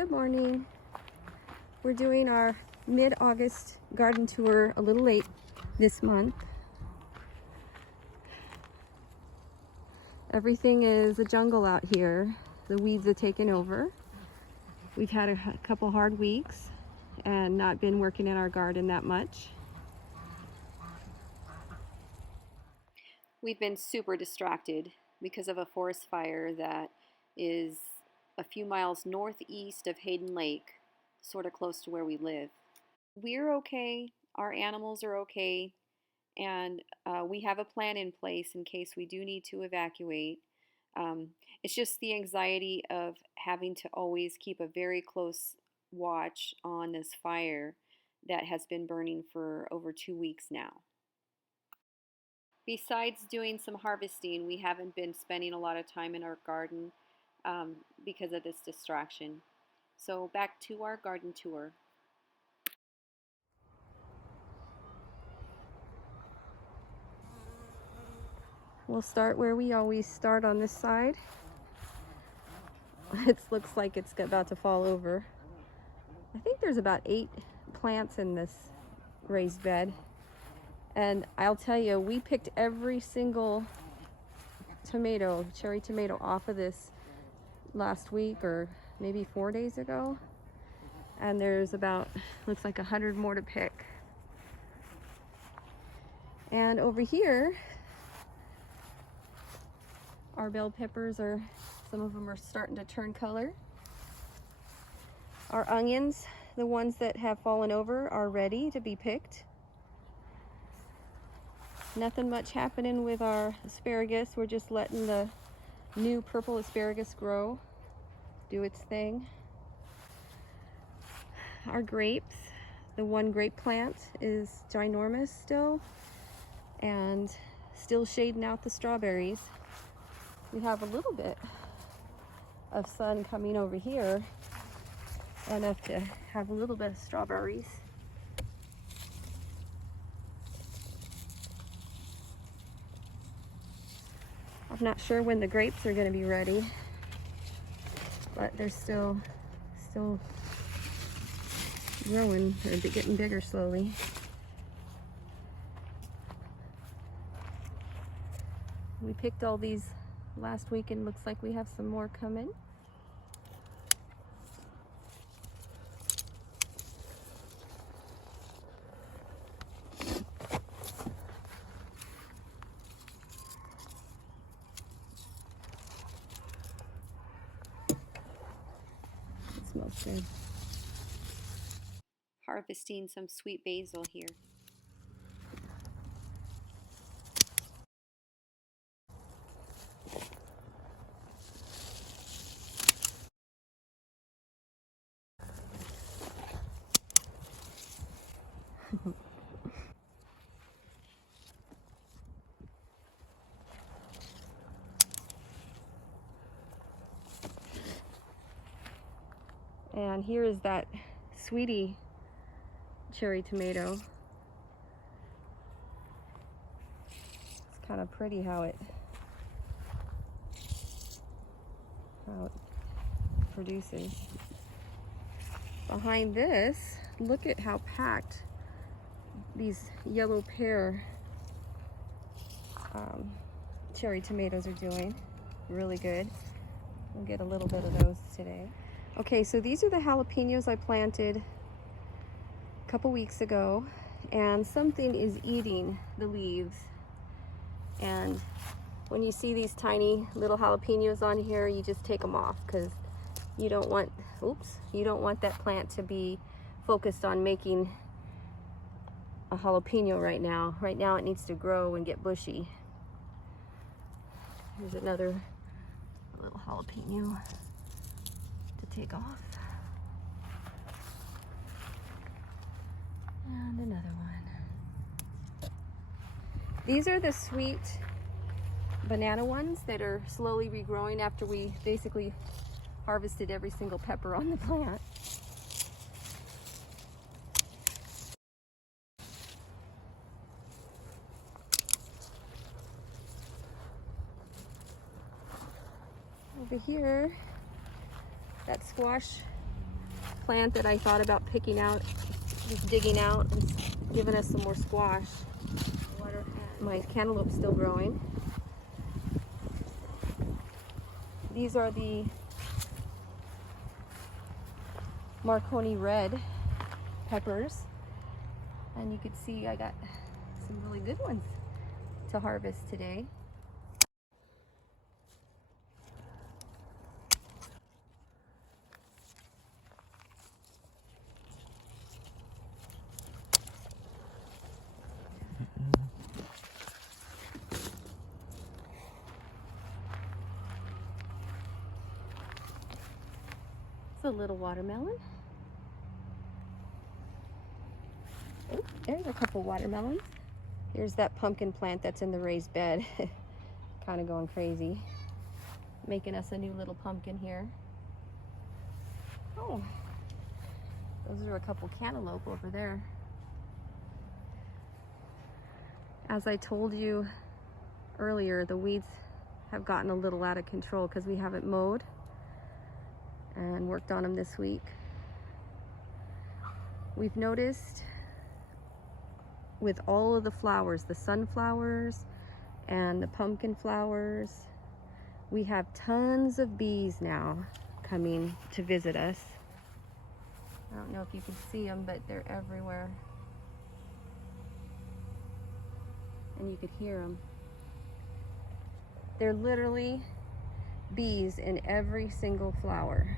Good morning. We're doing our mid-August garden tour a little late this month. Everything is a jungle out here. The weeds have taken over. We've had a couple hard weeks and not been working in our garden that much. We've been super distracted because of a forest fire that is a few miles northeast of Hayden Lake, sort of close to where we live. We're okay, our animals are okay, and we have a plan in place in case we do need to evacuate. It's just the anxiety of having to always keep a very close watch on this fire that has been burning for over 2 weeks now. Besides doing some harvesting, we haven't been spending a lot of time in our garden because of this distraction. So back to our garden tour. We'll start where we always start on this side. It looks like it's about to fall over. I think there's about 8 plants in this raised bed. And I'll tell you, we picked every single cherry tomato off of this last week or maybe 4 days ago. And there's about, looks like 100 more to pick. And over here, our bell peppers some of them are starting to turn color. Our onions, the ones that have fallen over, are ready to be picked. Nothing much happening with our asparagus. We're just letting the new purple asparagus grow, do its thing. Our grapes, the one grape plant is ginormous still and still shading out the strawberries. We have a little bit of sun coming over here, enough to have a little bit of strawberries. I'm not sure when the grapes are going to be ready, but they're still growing, or getting bigger slowly. We picked all these last week and looks like we have some more coming. It smells good. Harvesting some sweet basil here. And here is that sweetie cherry tomato. It's kind of pretty how it produces. Behind this, look at how packed these yellow pear cherry tomatoes are doing. Really good. We'll get a little bit of those today. Okay, so these are the jalapenos I planted a couple weeks ago, and something is eating the leaves. And when you see these tiny little jalapenos on here, you just take them off because you don't want that plant to be focused on making a jalapeno right now. Right now it needs to grow and get bushy. Here's another little jalapeno to take off. And another one. These are the sweet banana ones that are slowly regrowing after we basically harvested every single pepper on the plant. Over here, that squash plant that I thought about picking out, just digging out, is giving us some more squash. My cantaloupe's still growing. These are the Marconi red peppers, and you could see I got some really good ones to harvest today. It's a little watermelon. Oh, there's a couple watermelons. Here's that pumpkin plant that's in the raised bed. Kind of going crazy. Making us a new little pumpkin here. Oh, those are a couple cantaloupe over there. As I told you earlier, the weeds have gotten a little out of control because we haven't mowed and worked on them this week. We've noticed with all of the flowers, the sunflowers and the pumpkin flowers, we have tons of bees now coming to visit us. I don't know if you can see them, but they're everywhere. And you could hear them. They're literally bees in every single flower,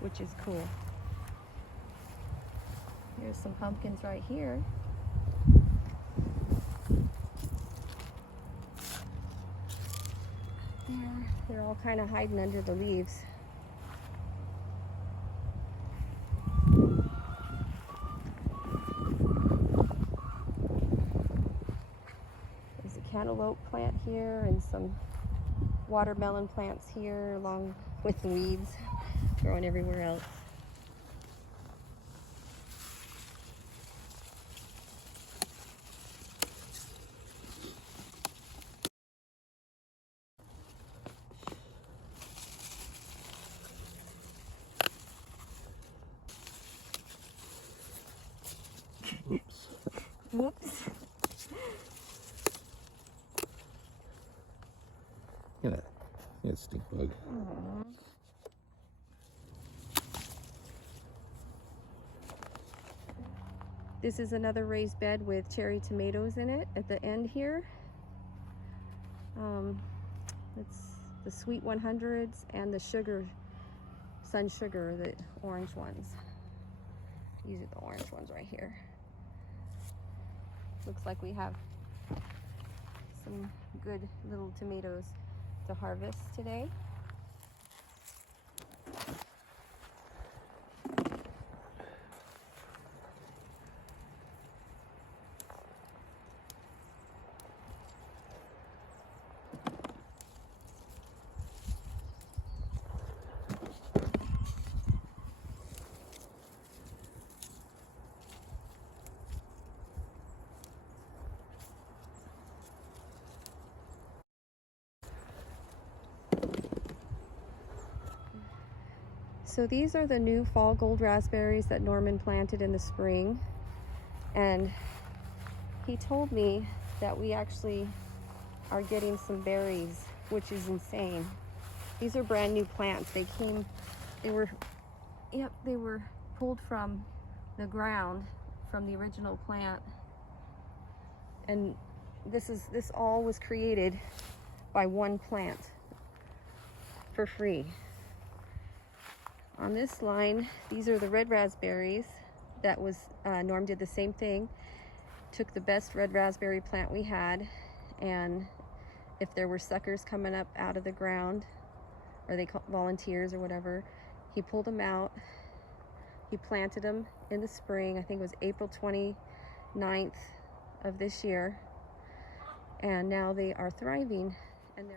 which is cool. Here's some pumpkins right here. They're all kind of hiding under the leaves. There's a cantaloupe plant here and some watermelon plants here, along with the weeds growing everywhere else. Oops. Whoops. Yeah, stink bug. Aww. This is another raised bed with cherry tomatoes in it at the end here. It's the sweet 100s and the sugar, sun sugar, the orange ones. These are the orange ones right here. Looks like we have some good little tomatoes to harvest today. So these are the new fall gold raspberries that Norman planted in the spring. And he told me that we actually are getting some berries, which is insane. These are brand new plants. They were pulled from the ground from the original plant. And this all was created by one plant for free. On this line, these are the red raspberries. That was, Norm did the same thing. Took the best red raspberry plant we had, and if there were suckers coming up out of the ground, or they call volunteers or whatever, he pulled them out. He planted them in the spring. I think it was April 29th of this year. And now they are thriving. And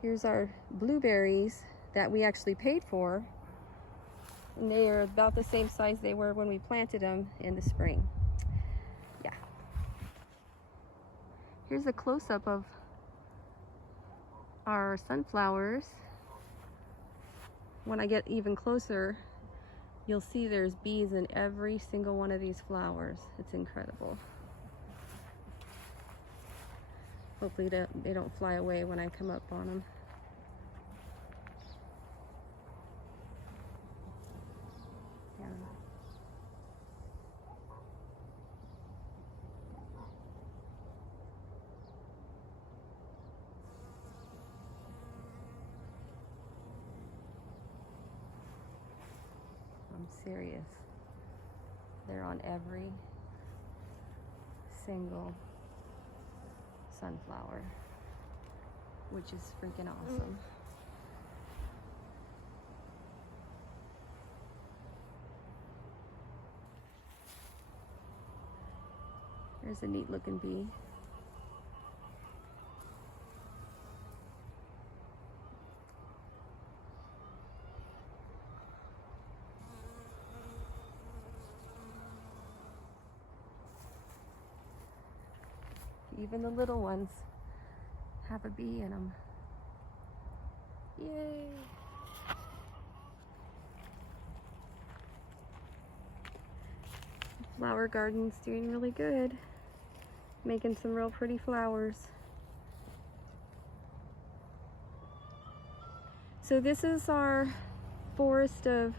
here's our blueberries that we actually paid for, and they are about the same size they were when we planted them in the spring. Yeah. Here's a close-up of our sunflowers. when I get even closer, you'll see there's bees in every single one of these flowers. It's incredible. Hopefully they don't fly away when I come up on them. Yeah. I'm serious. They're on every single sunflower, which is freaking awesome. There's a neat looking bee. Even the little ones have a bee in them. Yay! The flower garden's doing really good. Making some real pretty flowers. So this is our forest of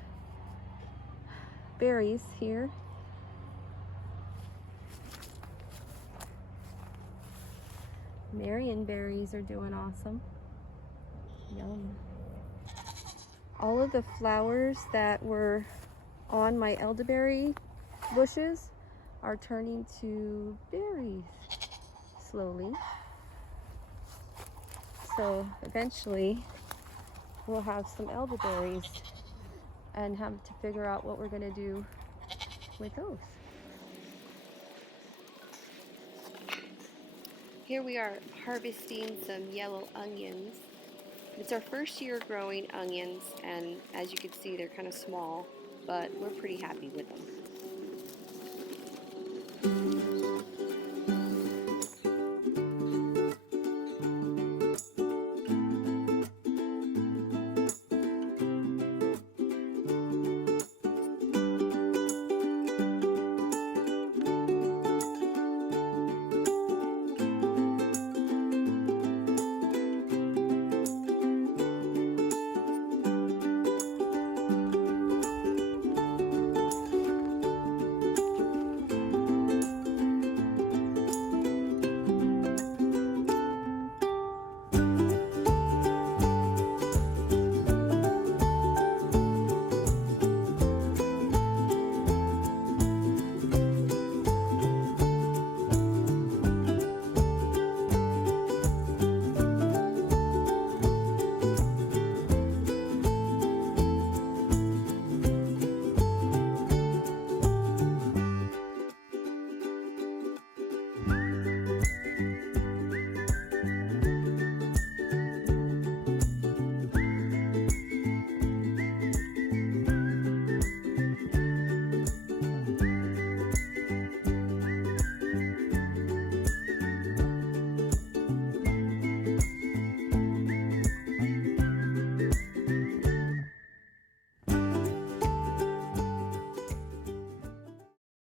berries here. Marion berries are doing awesome. Yum. All of the flowers that were on my elderberry bushes are turning to berries slowly. So eventually we'll have some elderberries and have to figure out what we're going to do with those. Here we are harvesting some yellow onions. It's our first year growing onions, and as you can see, they're kind of small, but we're pretty happy with them.